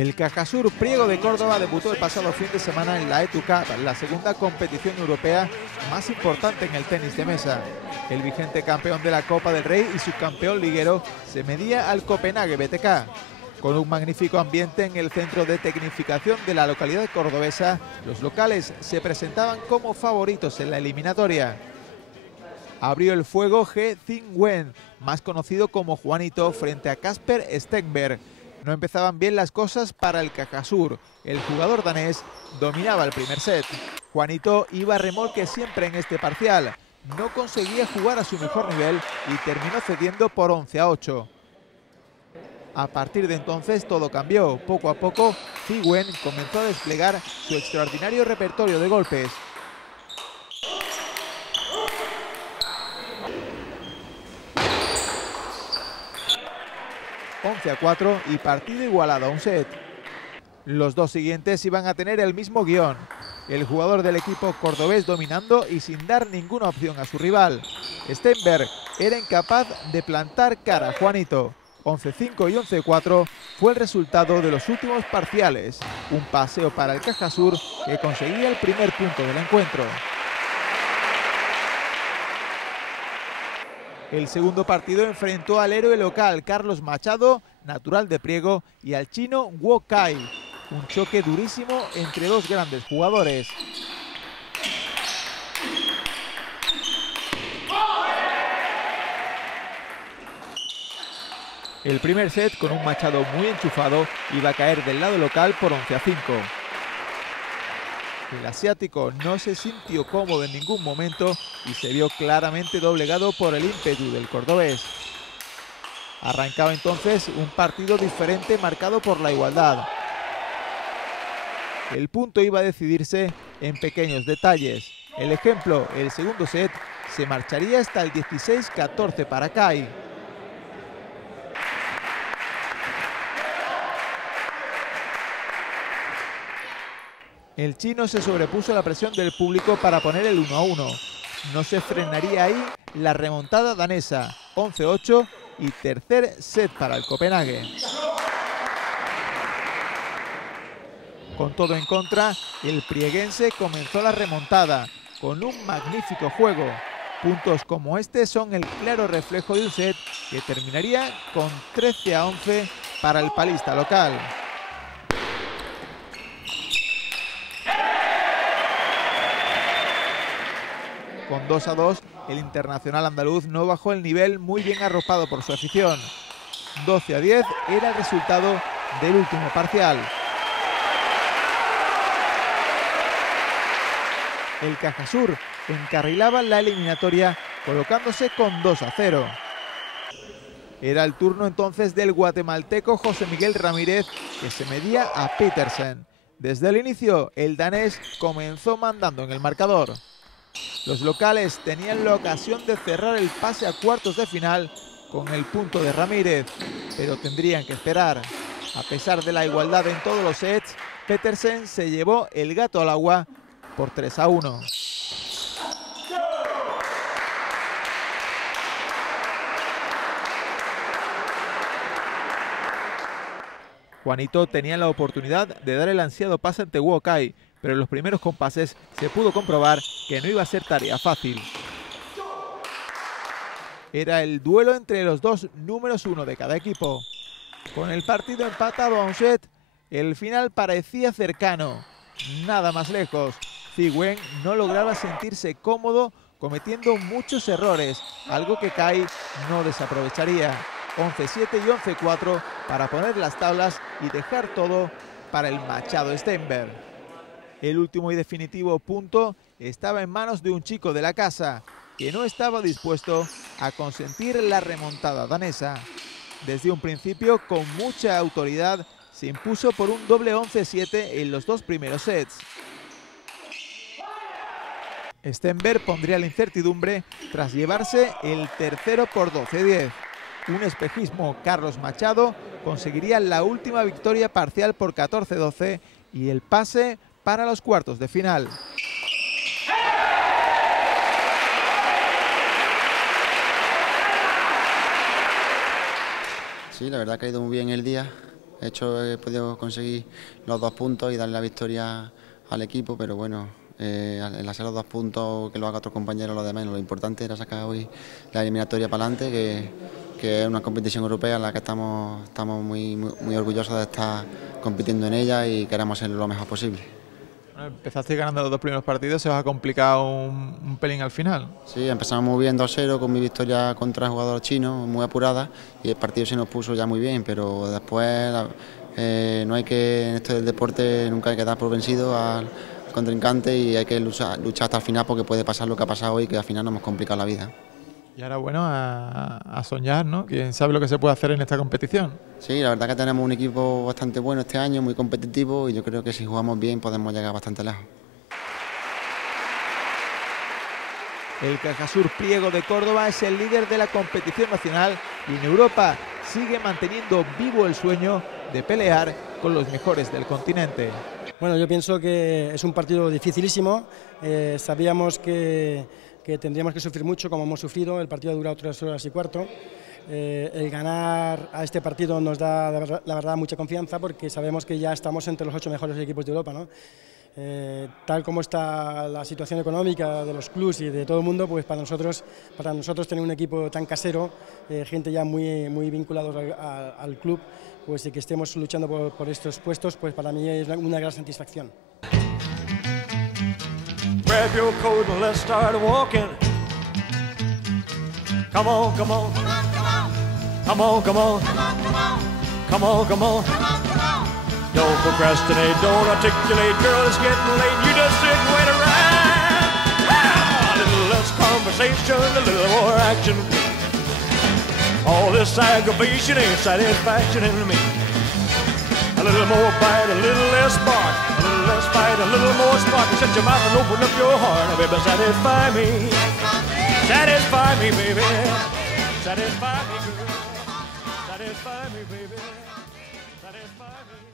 El Cajasur Priego de Córdoba debutó el pasado fin de semana en la ETU Cup, la segunda competición europea más importante en el tenis de mesa. El vigente campeón de la Copa del Rey y subcampeón liguero se medía al Copenhague BTK. Con un magnífico ambiente en el centro de tecnificación de la localidad cordobesa, los locales se presentaban como favoritos en la eliminatoria. Abrió el fuego He Thinh-Nguyen, más conocido como Juanito, frente a Casper Stenberg. No empezaban bien las cosas para el Cajasur. El jugador danés dominaba el primer set. Juanito iba a remolque siempre en este parcial. No conseguía jugar a su mejor nivel y terminó cediendo por 11-8. A partir de entonces todo cambió. Poco a poco, Thinh-Nguyen comenzó a desplegar su extraordinario repertorio de golpes. ...11-4 y partido igualado a un set. Los dos siguientes iban a tener el mismo guión. El jugador del equipo cordobés dominando y sin dar ninguna opción a su rival. Stenberg era incapaz de plantar cara a Juanito. 11-5 y 11-4 fue el resultado de los últimos parciales. Un paseo para el Cajasur que conseguía el primer punto del encuentro. El segundo partido enfrentó al héroe local Carlos Machado, natural de Priego, y al chino Guo Kai. Un choque durísimo entre dos grandes jugadores. El primer set, con un Machado muy enchufado, iba a caer del lado local por 11-5. El asiático no se sintió cómodo en ningún momento y se vio claramente doblegado por el ímpetu del cordobés. Arrancaba entonces un partido diferente marcado por la igualdad. El punto iba a decidirse en pequeños detalles. El ejemplo, el segundo set, se marcharía hasta el 16-14 para Kai. El chino se sobrepuso a la presión del público para poner el 1-1. No se frenaría ahí la remontada danesa. 11-8 y tercer set para el Copenhague. Con todo en contra, el prieguense comenzó la remontada con un magnífico juego. Puntos como este son el claro reflejo de un set que terminaría con 13-11 para el palista local. Con 2-2, el internacional andaluz no bajó el nivel, muy bien arropado por su afición. 12-10 era el resultado del último parcial. El Cajasur encarrilaba la eliminatoria colocándose con 2-0. Era el turno entonces del guatemalteco José Miguel Ramírez, que se medía a Petersen. Desde el inicio, el danés comenzó mandando en el marcador. Los locales tenían la ocasión de cerrar el pase a cuartos de final con el punto de Ramírez, pero tendrían que esperar. A pesar de la igualdad en todos los sets, Petersen se llevó el gato al agua por 3-1. Juanito tenía la oportunidad de dar el ansiado pase ante Guo Kai, pero en los primeros compases se pudo comprobar que no iba a ser tarea fácil. Era el duelo entre los dos números 1 de cada equipo. Con el partido empatado a un set, el final parecía cercano. Nada más lejos. Thinh-Nguyen no lograba sentirse cómodo, cometiendo muchos errores, algo que Kai no desaprovecharía. 11-7 y 11-4 para poner las tablas y dejar todo para el Machado Stenberg. El último y definitivo punto estaba en manos de un chico de la casa, que no estaba dispuesto a consentir la remontada danesa. Desde un principio, con mucha autoridad, se impuso por un doble 11-7 en los dos primeros sets. Stenberg pondría la incertidumbre tras llevarse el tercero por 12-10. Un espejismo, Carlos Machado conseguiría la última victoria parcial por 14-12 y el pase para los cuartos de final. Sí, la verdad que ha ido muy bien el día. He podido conseguir los 2 puntos y darle la victoria al equipo, pero bueno, el hacer los 2 puntos, que lo haga otro compañero, lo de menos. Lo importante era sacar hoy la eliminatoria para adelante, que es una competición europea en la que estamos muy orgullosos de estar compitiendo en ella y queremos ser lo mejor posible. Empezaste ganando los 2 primeros partidos, se os ha complicado un pelín al final. Sí, empezamos muy bien 2-0 con mi victoria contra el jugador chino, muy apurada, y el partido se nos puso ya muy bien, pero después no hay que, en esto del deporte, nunca hay que dar por vencido al contrincante y hay que luchar hasta el final, porque puede pasar lo que ha pasado hoy, que al final nos hemos complicado la vida. Y ahora, bueno, a soñar, ¿no? ¿Quién sabe lo que se puede hacer en esta competición? Sí, la verdad que tenemos un equipo bastante bueno este año, muy competitivo, y yo creo que si jugamos bien podemos llegar bastante lejos. El Cajasur Priego de Córdoba es el líder de la competición nacional y en Europa sigue manteniendo vivo el sueño de pelear con los mejores del continente. Bueno, yo pienso que es un partido dificilísimo. Sabíamos que tendríamos que sufrir mucho, como hemos sufrido. El partido ha durado 3 horas y cuarto. El ganar a este partido nos da, la verdad, mucha confianza, porque sabemos que ya estamos entre los 8 mejores equipos de Europa, ¿no? Tal como está la situación económica de los clubes y de todo el mundo, pues para nosotros tener un equipo tan casero, gente ya muy vinculados al club, pues y que estemos luchando por estos puestos, pues para mí es una gran satisfacción. Grab your coat and let's start walking. Come on, come on. Come on, come on. Come on, come on. Don't procrastinate, don't articulate, girl, it's getting late. You just sit and wait around. A little less conversation, a little more action. All this aggravation ain't satisfaction in me. A little more bite, a little less bark, a little less fight, a little more spark. Shut your mouth and open up your heart, baby, satisfy me. Satisfy me, baby. Satisfy me, girl. Satisfy me, baby. Satisfy me.